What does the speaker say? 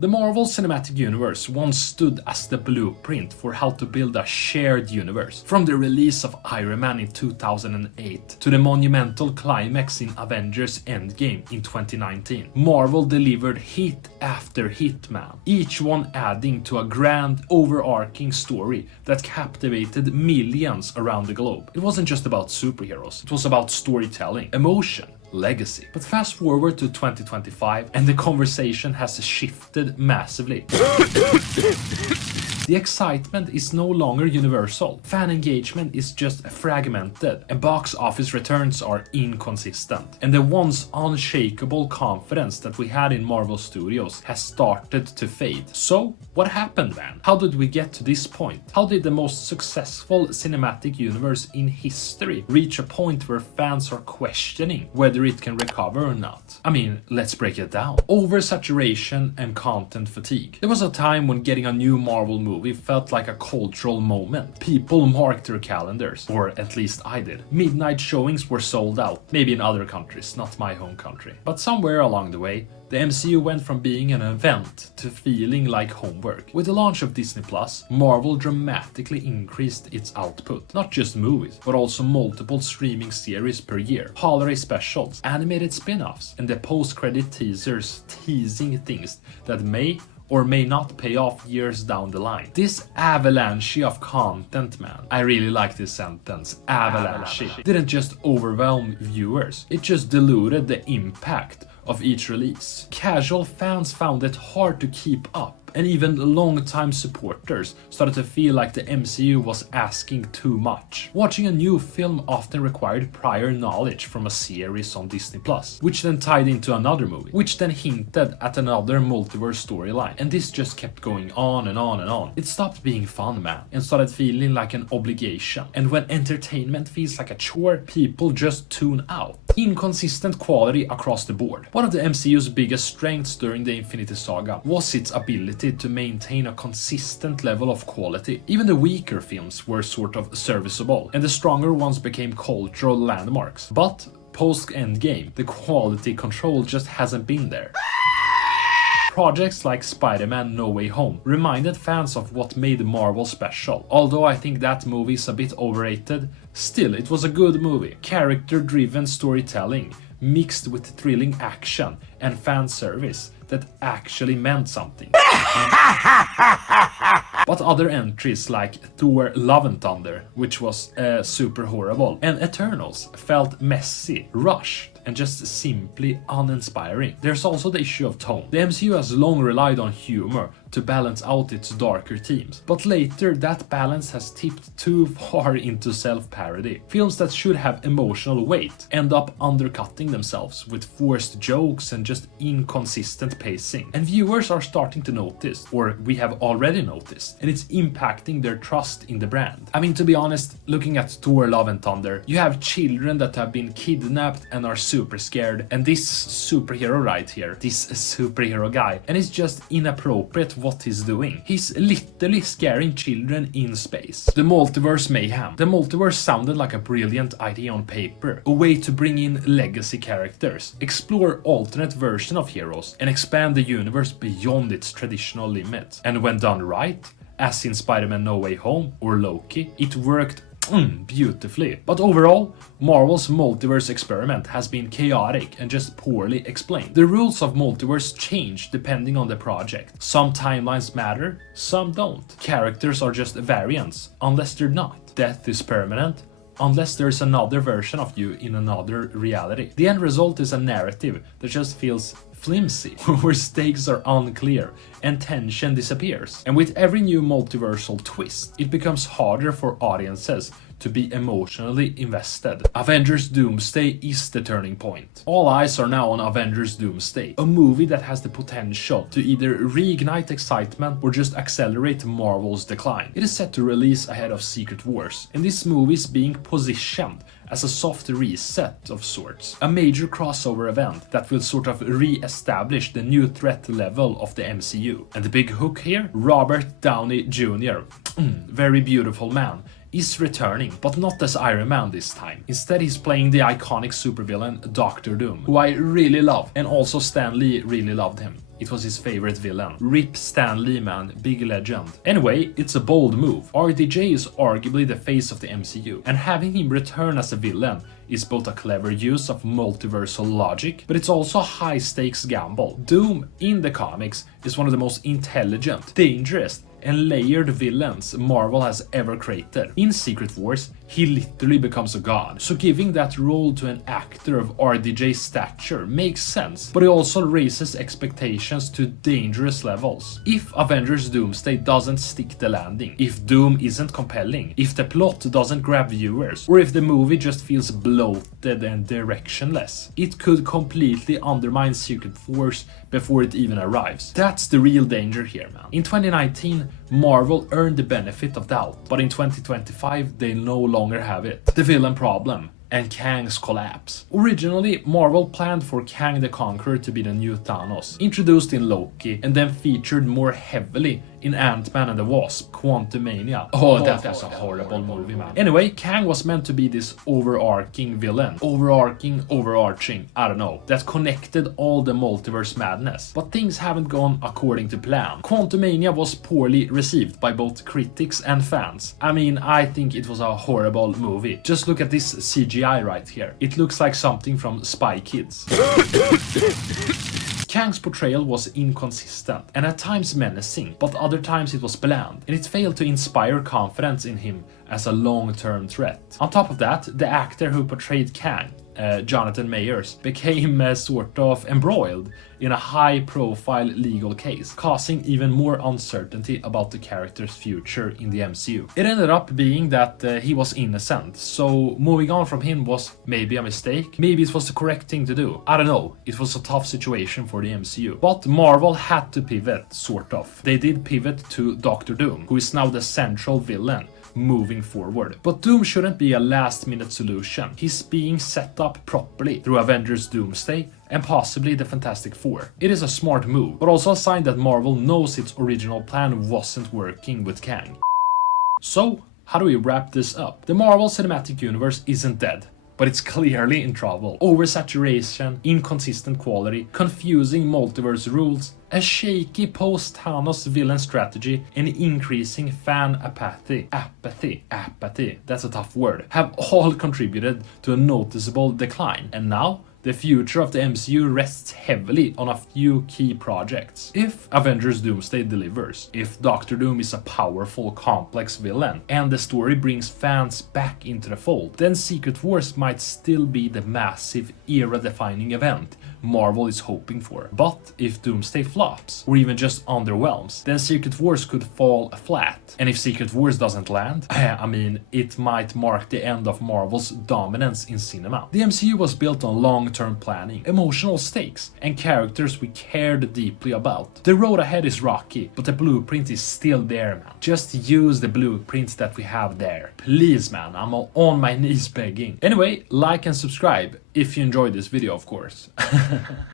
The Marvel Cinematic Universe once stood as the blueprint for how to build a shared universe. From the release of Iron Man in 2008 to the monumental climax in Avengers Endgame in 2019, Marvel delivered hit after hit, man. Each one adding to a grand, overarching story that captivated millions around the globe. It wasn't just about superheroes, it was about storytelling, emotion, legacy. But fast forward to 2025 and the conversation has shifted massively. The excitement is no longer universal, fan engagement is just fragmented, and box office returns are inconsistent. And the once unshakable confidence that we had in Marvel Studios has started to fade. So, what happened then? How did we get to this point? How did the most successful cinematic universe in history reach a point where fans are questioning whether it can recover or not? I mean, let's break it down. Oversaturation and content fatigue. There was a time when getting a new Marvel movie felt like a cultural moment. People marked their calendars, or at least I did. Midnight showings were sold out, maybe in other countries, not my home country. But somewhere along the way, the MCU went from being an event to feeling like homework. With the launch of Disney+, Marvel dramatically increased its output. Not just movies, but also multiple streaming series per year, holiday specials, animated spin-offs, and the post-credit teasers teasing things that may or may not pay off years down the line. This avalanche of content, man, I really like this sentence, avalanche, didn't just overwhelm viewers, it just diluted the impact of each release. Casual fans found it hard to keep up, and even long-time supporters started to feel like the MCU was asking too much. Watching a new film often required prior knowledge from a series on Disney+, which then tied into another movie, which then hinted at another multiverse storyline, and this just kept going on and on and on. It stopped being fun, man, and started feeling like an obligation. And when entertainment feels like a chore, people just tune out. Inconsistent quality across the board. One of the MCU's biggest strengths during the Infinity Saga was its ability to maintain a consistent level of quality. Even the weaker films were sort of serviceable, and the stronger ones became cultural landmarks. But post-Endgame, the quality control just hasn't been there. Projects like Spider-Man No Way Home reminded fans of what made Marvel special. Although I think that movie is a bit overrated, still it was a good movie. Character-driven storytelling mixed with thrilling action and fan service that actually meant something. But other entries like Thor Love and Thunder, which was super horrible, and Eternals felt messy, rushed, and just simply uninspiring. There's also the issue of tone. The MCU has long relied on humor to balance out its darker themes, but later that balance has tipped too far into self-parody. Films that should have emotional weight end up undercutting themselves with forced jokes and just inconsistent pacing. And viewers are starting to notice, or we have already noticed, and it's impacting their trust in the brand. I mean, to be honest, looking at Thor Love and Thunder, you have children that have been kidnapped and are super scared, and this superhero right here, this superhero guy, and it's just inappropriate what he's doing. He's literally scaring children in space. The multiverse mayhem. The multiverse sounded like a brilliant idea on paper, a way to bring in legacy characters, explore alternate version of heroes, and expand the universe beyond its traditional limits. And when done right, as in Spider-Man No Way Home or Loki, it worked beautifully. But overall, Marvel's multiverse experiment has been chaotic and just poorly explained. The rules of multiverse change depending on the project. Some timelines matter, some don't. Characters are just variants, unless they're not. Death is permanent, unless there's another version of you in another reality. The end result is a narrative that just feels flimsy, where stakes are unclear and tension disappears. And with every new multiversal twist, it becomes harder for audiences to be emotionally invested. Avengers Doomsday is the turning point. All eyes are now on Avengers Doomsday, a movie that has the potential to either reignite excitement or just accelerate Marvel's decline. It is set to release ahead of Secret Wars, and this movie is being positioned as a soft reset of sorts, a major crossover event that will sort of re-establish the new threat level of the MCU. And the big hook here? Robert Downey Jr., very beautiful man, is returning, but not as Iron Man this time. Instead, he's playing the iconic supervillain Doctor Doom, who I really love, and also Stan Lee really loved him. it was his favorite villain. Rip Stan Lee, man, big legend. Anyway, it's a bold move. RDJ is arguably the face of the MCU, and having him return as a villain is both a clever use of multiversal logic, but it's also a high-stakes gamble. Doom, in the comics, is one of the most intelligent, dangerous, and layered villains Marvel has ever created. In Secret Wars, he literally becomes a god, so giving that role to an actor of RDJ's stature makes sense, but it also raises expectations to dangerous levels. If Avengers Doomsday doesn't stick the landing, if Doom isn't compelling, if the plot doesn't grab viewers, or if the movie just feels bloated and directionless, it could completely undermine Secret Wars before it even arrives. That's the real danger here, man. In 2019, Marvel earned the benefit of doubt, but in 2025 they no longer have it. The villain problem and Kang's collapse. Originally, Marvel planned for Kang the Conqueror to be the new Thanos, introduced in Loki and then featured more heavily in Ant-Man and the Wasp, Quantumania. Oh, that was a horrible movie, man. Anyway, Kang was meant to be this overarching villain. Overarching, I don't know, that connected all the multiverse madness. But things haven't gone according to plan. Quantumania was poorly received by both critics and fans. I mean, I think it was a horrible movie. Just look at this CGI right here. It looks like something from Spy Kids. Kang's portrayal was inconsistent and at times menacing, but other times it was bland, and it failed to inspire confidence in him as a long-term threat. On top of that, the actor who portrayed Kang, Jonathan Majors, became sort of embroiled in a high-profile legal case, causing even more uncertainty about the character's future in the MCU. It ended up being that he was innocent, so moving on from him was maybe a mistake, maybe it was the correct thing to do. I don't know, it was a tough situation for the MCU. But Marvel had to pivot, sort of. They did pivot to Doctor Doom, who is now the central villain moving forward. But Doom shouldn't be a last-minute solution. He's being set up properly through Avengers Doomsday and possibly the Fantastic Four. It is a smart move, but also a sign that Marvel knows its original plan wasn't working with Kang. So, how do we wrap this up? The Marvel Cinematic Universe isn't dead, but it's clearly in trouble. Oversaturation, inconsistent quality, confusing multiverse rules, a shaky post-Thanos villain strategy, and increasing fan apathy, that's a tough word, have all contributed to a noticeable decline. And now, the future of the MCU rests heavily on a few key projects. If Avengers Doomsday delivers, if Doctor Doom is a powerful, complex villain, and the story brings fans back into the fold, then Secret Wars might still be the massive, era-defining event Marvel is hoping for. But if Doomsday flops, or even just underwhelms, then Secret Wars could fall flat. And if Secret Wars doesn't land, I mean, it might mark the end of Marvel's dominance in cinema. The MCU was built on long-term planning, emotional stakes, and characters we cared deeply about. The road ahead is rocky, but the blueprint is still there, man. Just use the blueprints that we have there. Please, man, I'm on my knees begging. Anyway, like and subscribe if you enjoyed this video, of course.